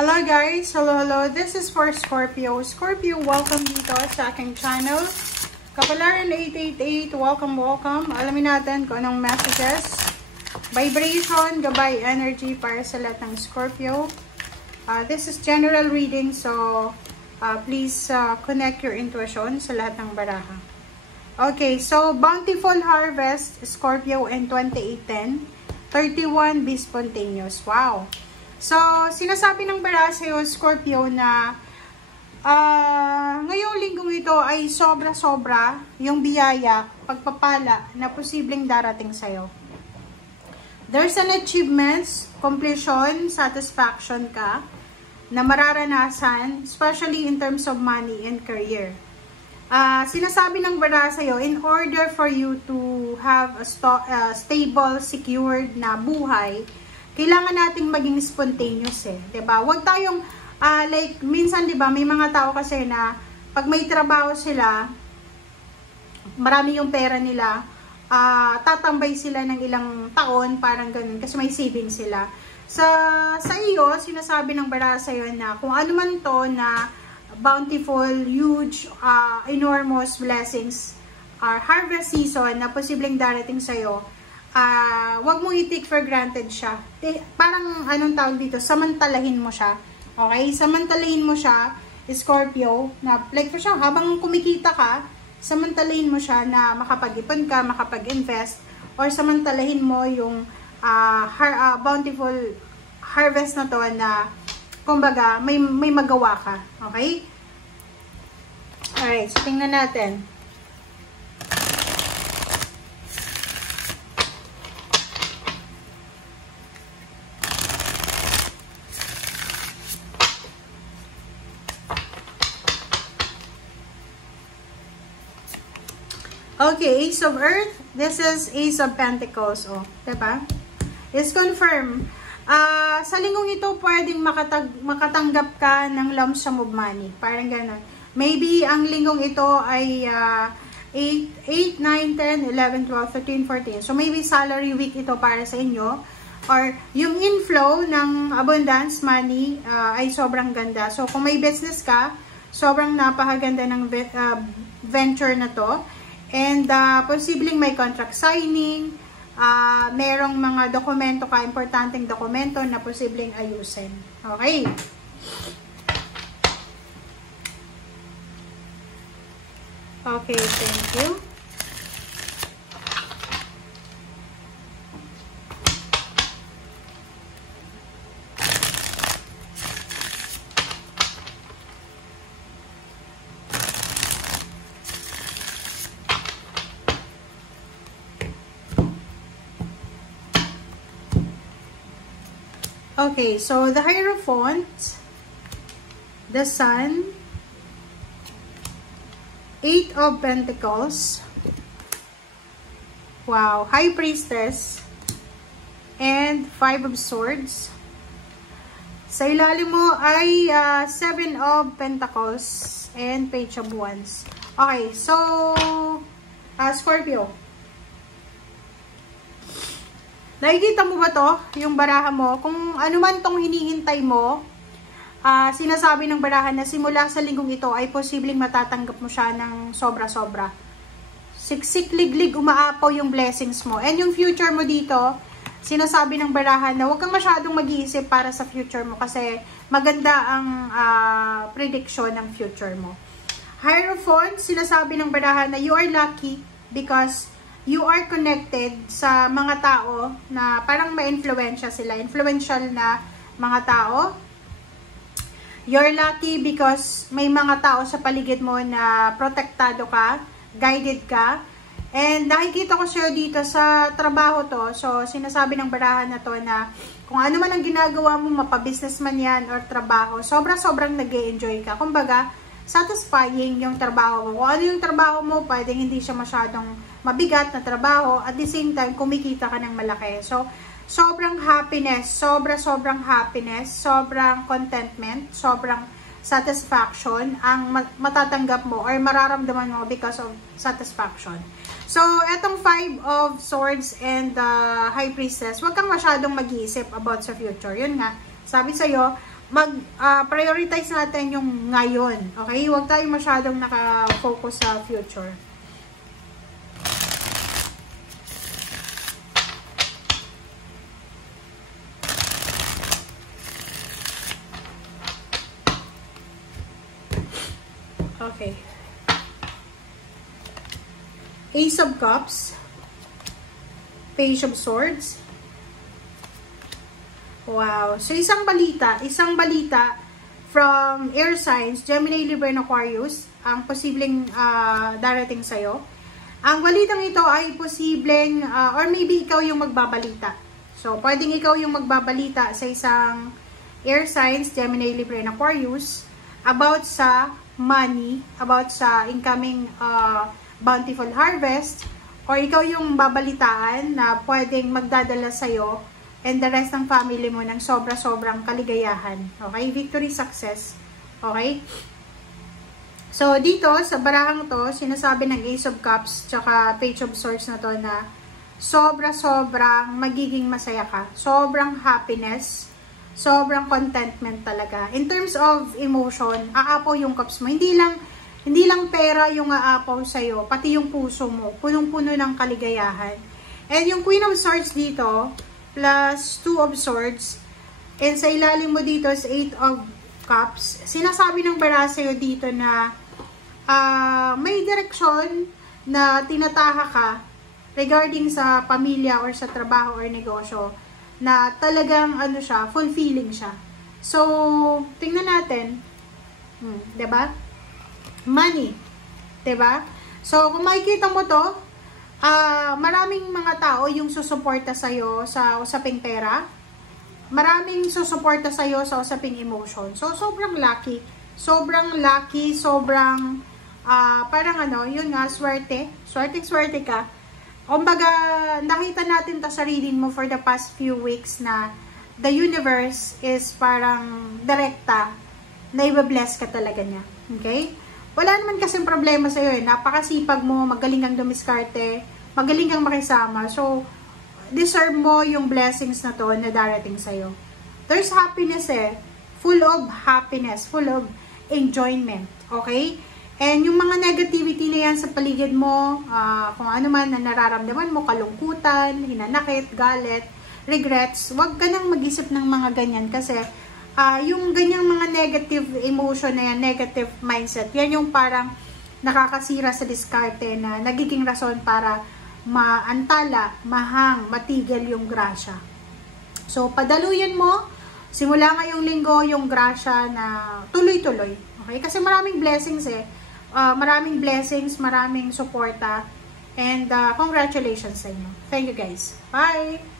Hello guys! Hello! This is for Scorpio. Scorpio, welcome dito sa aking channel. Kapalaran 888, welcome. Alamin natin kung anong messages, vibration, gabay, energy para sa lahat ng Scorpio. This is general reading, so please connect your intuition sa lahat ng baraha. Okay, so bountiful harvest, Scorpio in 2810. 31, be spontaneous. Wow! So, sinasabi ng baraha sa'yo, Scorpio, na ngayong linggong ito ay sobra-sobra yung biyaya, pagpapala na posibleng darating sa'yo. There's an achievements, completion, satisfaction ka na mararanasan, especially in terms of money and career. Sinasabi ng baraha sa'yo, in order for you to have a stable, secured na buhay, kailangan nating maging spontaneous diba? Huwag tayong, like, minsan, diba, may mga tao kasi na, pag may trabaho sila, marami yung pera nila, tatambay sila ng ilang taon, parang ganun, kasi may savings sila. Sa iyo, sinasabi ng baraha sa'yo na, kung ano man to na bountiful, huge, enormous blessings, harvest season na posibleng darating sa'yo, wag mong i-take for granted siya. Parang, anong tawag dito, samantalahin mo siya. Okay? Samantalahin mo siya, Scorpio, na like for siya, habang kumikita ka, samantalahin mo siya na makapag-ipon ka, makapag-invest, or samantalahin mo yung bountiful harvest na to na, kumbaga, may magawa ka. Okay? Alright, so tingnan natin. Okay, Ace of Earth. This is Ace of Pentacles. Oh, diba? Is confirm. Sa linggong ito, pwedeng makatanggap ka ng lump sum of money. Parang gano'n. Maybe ang linggong ito ay 8, 9, 10, 11, 12, 13, 14. So, maybe salary week ito para sa inyo. Or yung inflow ng abundance money ay sobrang ganda. So, kung may business ka, sobrang napakaganda ng venture na to. And posibleng may contract signing, merong mga dokumento ka, importanteng dokumento na posibleng ayusin. Okay. Okay, thank you. Okay, so the Hierophant, the Sun, 8 of Pentacles, wow, High Priestess, and 5 of Swords. Sa ilalim mo ay 7 of Pentacles and Page of Wands. Okay, so Scorpio, nakikita mo ba to? Yung baraha mo? Kung ano man tong hinihintay mo, sinasabi ng baraha na simula sa linggong ito ay posibleng matatanggap mo siya ng sobra-sobra. Siksik, liglig, umaapaw yung blessings mo. And yung future mo dito, sinasabi ng baraha na huwag kang masyadong mag-iisip para sa future mo kasi maganda ang prediction ng future mo. Hierophant, sinasabi ng baraha na you are lucky because you are connected sa mga tao na parang ma-influensya sila. Influential na mga tao. You're lucky because may mga tao sa paligid mo na protektado ka, guided ka. And nakikita ko siya dito sa trabaho to. So, sinasabi ng baraha na to na kung ano man ang ginagawa mo, mapa-business man yan or trabaho, sobrang nag-e-enjoy ka. Kumbaga, satisfying yung trabaho mo. Kung ano yung trabaho mo, pwedeng hindi siya masyadong mabigat na trabaho, at the same time, kumikita ka ng malaki. So, sobrang happiness, sobrang happiness, sobrang contentment, sobrang satisfaction ang matatanggap mo or mararamdaman mo because of satisfaction. So, etong 5 of Swords and High Priestess, huwag kang masyadong mag-iisip about sa future. Yun nga, sabi sa'yo, prioritize natin yung ngayon. Okay? Huwag tayong masyadong naka-focus sa future. Okay. Ace of Cups. Page of Swords. Wow. So, isang balita from air signs, Gemini, Libra, and Aquarius, ang posibleng darating sa'yo. Ang balitang ito ay posibleng, or maybe ikaw yung magbabalita. So, pwedeng ikaw yung magbabalita sa isang air signs, Gemini, Libra, and Aquarius, about sa money, about sa incoming bountiful harvest, or ikaw yung babalitaan na pwedeng magdadala sa'yo and the rest ng family mo ng sobra-sobrang kaligayahan. Okay? Victory, success. Okay? So, dito, sa barahang to, sinasabi ng Ace of Cups tsaka Page of Swords na to na sobra-sobrang magiging masaya ka. Sobrang happiness. Sobrang contentment talaga. In terms of emotion, aapaw yung cups mo. Hindi lang pera yung aapaw sa'yo, pati yung puso mo, punong-puno ng kaligayahan. And yung Queen of Swords dito, plus 2 of Swords, and sa ilalim mo dito is 8 of Cups, sinasabi ng baraha sa'yo dito na may direksyon na tinataha ka regarding sa pamilya or sa trabaho or negosyo, na talagang ano siya, fulfilling siya. So, tingnan natin. 'Di ba? Money. 'Di ba? So, kung makikita mo 'to, maraming mga tao yung susuporta sa iyo sa usaping pera. Maraming susuporta sa iyo sa usaping emotion. So, sobrang lucky. Sobrang lucky, sobrang parang ano, yun nga, swerte. Swerte ka. Kumbaga, nakita natin sa sarili mo for the past few weeks na the universe is parang direkta na i-bless ka talaga niya. Okay? Wala naman kasing problema sa'yo eh. Napakasipag mo, magaling kang dumiskarte, magaling kang makisama. So, deserve mo yung blessings na to na darating sa'yo. There's happiness eh. Full of happiness, full of enjoyment. Okay? And yung mga negativity na yan sa paligid mo, kung ano man na nararamdaman mo, kalungkutan, hinanakit, galit, regrets, huwag ka nang mag-isip ng mga ganyan kasi yung ganyang mga negative emotion na yan, negative mindset, yan yung parang nakakasira sa diskarte na nagiging rason para maantala, mahang, matigil yung grasya. So, padaluyan mo, simula ngayong linggo, yung grasya na tuloy-tuloy. Okay? Kasi maraming blessings eh. Maraming blessings, maraming suporta, and congratulations sa inyo. Thank you guys. Bye!